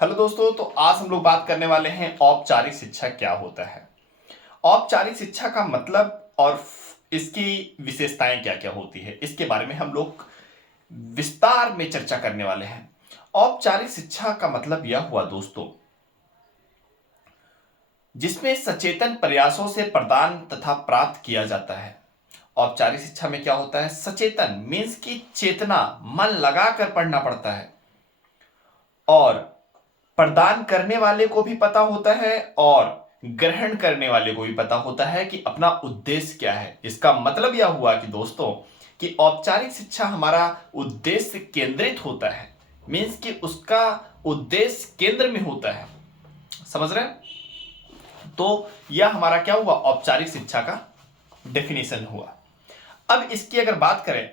Hello दोस्तों, तो आज हम लोग बात करने वाले हैं औपचारिक शिक्षा क्या होता है। औपचारिक शिक्षा का मतलब और इसकी विशेषताएं क्या क्या होती है, इसके बारे में हम लोग विस्तार में चर्चा करने वाले हैं। औपचारिक शिक्षा का मतलब यह हुआ दोस्तों, जिसमें सचेतन प्रयासों से प्रदान तथा प्राप्त किया जाता है। औपचारिक शिक्षा में क्या होता है, सचेतन मीन्स की चेतना, मन लगाकर पढ़ना पड़ता है और प्रदान करने वाले को भी पता होता है और ग्रहण करने वाले को भी पता होता है कि अपना उद्देश्य क्या है। इसका मतलब यह हुआ कि दोस्तों, कि औपचारिक शिक्षा हमारा उद्देश्य केंद्रित होता है, मीन्स कि उसका उद्देश्य केंद्र में होता है। समझ रहे हैं? तो यह हमारा क्या हुआ, औपचारिक शिक्षा का डेफिनेशन हुआ। अब इसकी अगर बात करें,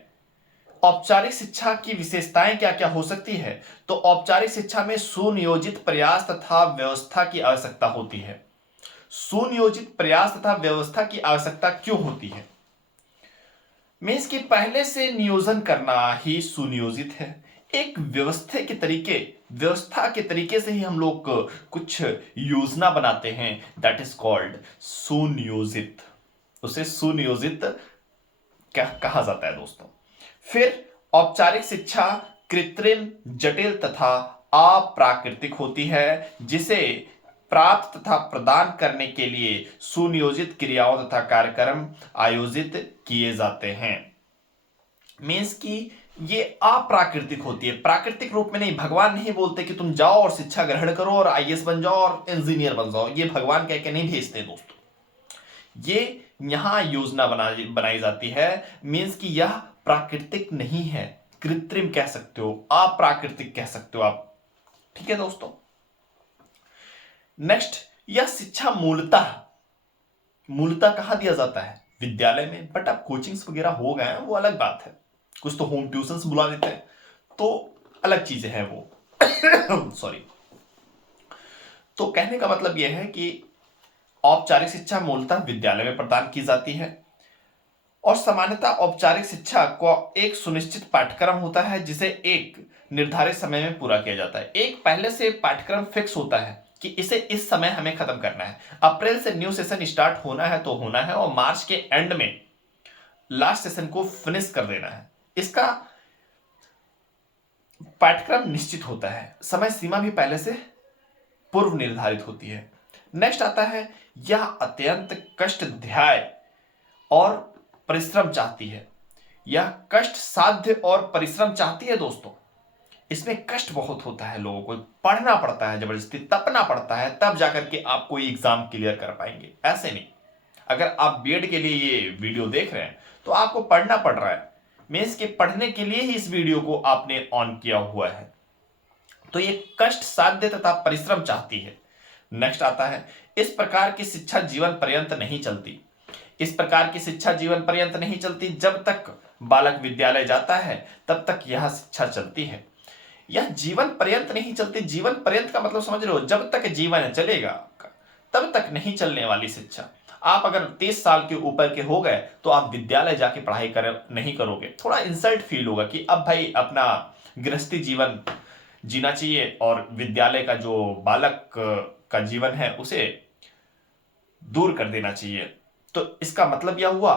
औपचारिक शिक्षा की विशेषताएं क्या क्या हो सकती है, तो औपचारिक शिक्षा में सुनियोजित प्रयास तथा व्यवस्था की आवश्यकता होती है। सुनियोजित प्रयास तथा व्यवस्था की आवश्यकता क्यों होती है? मीन्स कि पहले से नियोजन करना ही सुनियोजित है। एक व्यवस्था के तरीके से ही हम लोग कुछ योजना बनाते हैं, दैट इज कॉल्ड सुनियोजित। उसे सुनियोजित कहा जाता है दोस्तों। फिर औपचारिक शिक्षा कृत्रिम, जटिल तथा अप्राकृतिक होती है, जिसे प्राप्त तथा प्रदान करने के लिए सुनियोजित क्रियाओं तथा कार्यक्रम आयोजित किए जाते हैं। मीन्स कि ये अप्राकृतिक होती है, प्राकृतिक रूप में नहीं। भगवान नहीं बोलते कि तुम जाओ और शिक्षा ग्रहण करो और आईएएस बन जाओ और इंजीनियर बन जाओ, ये भगवान कह के नहीं भेजते दोस्तों। ये यहां योजना बनाई जाती है, मीन्स कि यह प्राकृतिक नहीं है, कृत्रिम कह सकते हो, अप्राकृतिक कह सकते हो आप। ठीक है दोस्तों। नेक्स्ट, यह शिक्षा मूलतः मूलतः कहां दिया जाता है, विद्यालय में। बट अब कोचिंग्स वगैरह हो गए हैं, वो अलग बात है। कुछ तो होम ट्यूशंस बुला देते हैं, तो अलग चीजें हैं वो। सॉरी। तो कहने का मतलब यह है कि औपचारिक शिक्षा मूलतः विद्यालय में प्रदान की जाती है और सामान्यतः औपचारिक शिक्षा को एक सुनिश्चित पाठ्यक्रम होता है, जिसे एक निर्धारित समय में पूरा किया जाता है। एक पहले से पाठ्यक्रम फिक्स होता है कि इसे इस समय हमें खत्म करना है। अप्रैल से न्यू सेशन स्टार्ट होना है तो होना है, और मार्च के एंड में लास्ट सेशन को फिनिश कर देना है। इसका पाठ्यक्रम निश्चित होता है, समय सीमा भी पहले से पूर्व निर्धारित होती है। नेक्स्ट आता है, यह अत्यंत कष्टदायक और परिश्रम चाहती है। यह कष्ट साध्य और परिश्रम चाहती है दोस्तों। इसमें कष्ट बहुत होता है, लोगों को पढ़ना पड़ता है, जबरदस्ती तपना पड़ता है, तब जाकर के आप कोई एग्जाम क्लियर कर पाएंगे। ऐसे नहीं। अगर आप बीएड के लिए ये वीडियो देख रहे हैं तो आपको पढ़ना पड़ रहा है, मीन्स के पढ़ने के लिए ही इस वीडियो को आपने ऑन किया हुआ है। तो ये कष्ट साध्य तथा परिश्रम चाहती है। नेक्स्ट आता है, इस प्रकार की शिक्षा जीवन पर्यंत नहीं चलती। इस प्रकार की शिक्षा जीवन पर्यंत नहीं चलती। जब तक बालक विद्यालय जाता है तब तक यह शिक्षा चलती है। यह जीवन पर्यंत नहीं चलती। जीवन पर्यंत का मतलब समझ रहे हो, जब तक जीवन चलेगा तब तक नहीं चलने वाली शिक्षा। आप अगर 30 साल के ऊपर के हो गए तो आप विद्यालय जाके पढ़ाई नहीं करोगे। थोड़ा इंसल्ट फील होगा कि अब भाई अपना गृहस्थी जीवन जीना चाहिए और विद्यालय का जो बालक का जीवन है उसे दूर कर देना चाहिए। तो इसका मतलब यह हुआ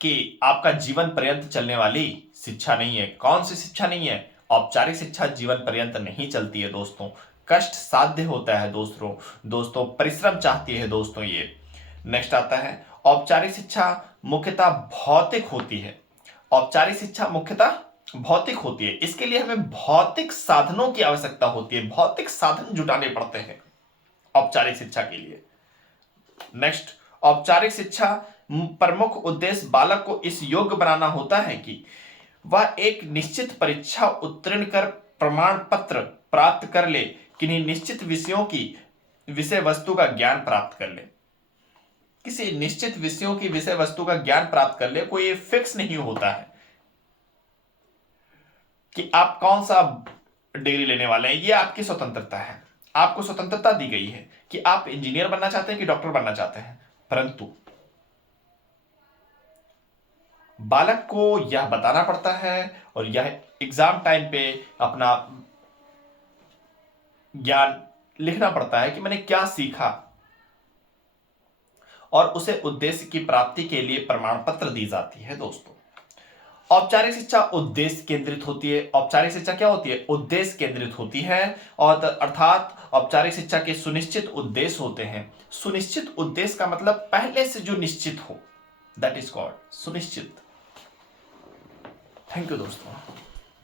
कि आपका जीवन पर्यंत चलने वाली शिक्षा नहीं है। कौन सी शिक्षा नहीं है? औपचारिक शिक्षा जीवन पर्यंत नहीं चलती है दोस्तों। कष्ट साध्य होता है दोस्तों परिश्रम चाहती है दोस्तों ये। नेक्स्ट आता है, औपचारिक शिक्षा मुख्यतः भौतिक होती है। औपचारिक शिक्षा मुख्यतः भौतिक होती है। इसके लिए हमें भौतिक साधनों की आवश्यकता होती है, भौतिक साधन जुटाने पड़ते हैं औपचारिक शिक्षा के लिए। नेक्स्ट, औपचारिक शिक्षा प्रमुख उद्देश्य बालक को इस योग्य बनाना होता है कि वह एक निश्चित परीक्षा उत्तीर्ण कर प्रमाण पत्र प्राप्त कर ले, किन्हीं निश्चित विषयों की विषय वस्तु का ज्ञान प्राप्त कर ले। किसी निश्चित विषयों की विषय वस्तु का ज्ञान प्राप्त कर ले। कोई फिक्स नहीं होता है कि आप कौन सा डिग्री लेने वाले हैं, ये आपकी स्वतंत्रता है। आपको स्वतंत्रता दी गई है कि आप इंजीनियर बनना चाहते हैं कि डॉक्टर बनना चाहते हैं, परंतु बालक को यह बताना पड़ता है और यह एग्जाम टाइम पे अपना ज्ञान लिखना पड़ता है कि मैंने क्या सीखा, और उसे उद्देश्य की प्राप्ति के लिए प्रमाण पत्र दी जाती है दोस्तों। औपचारिक शिक्षा उद्देश्य केंद्रित होती है। औपचारिक शिक्षा क्या होती है? उद्देश्य केंद्रित होती है, और अर्थात औपचारिक शिक्षा के सुनिश्चित उद्देश्य होते हैं। सुनिश्चित उद्देश्य का मतलब पहले से जो निश्चित हो, दैट इज कॉल्ड सुनिश्चित। थैंक यू दोस्तों।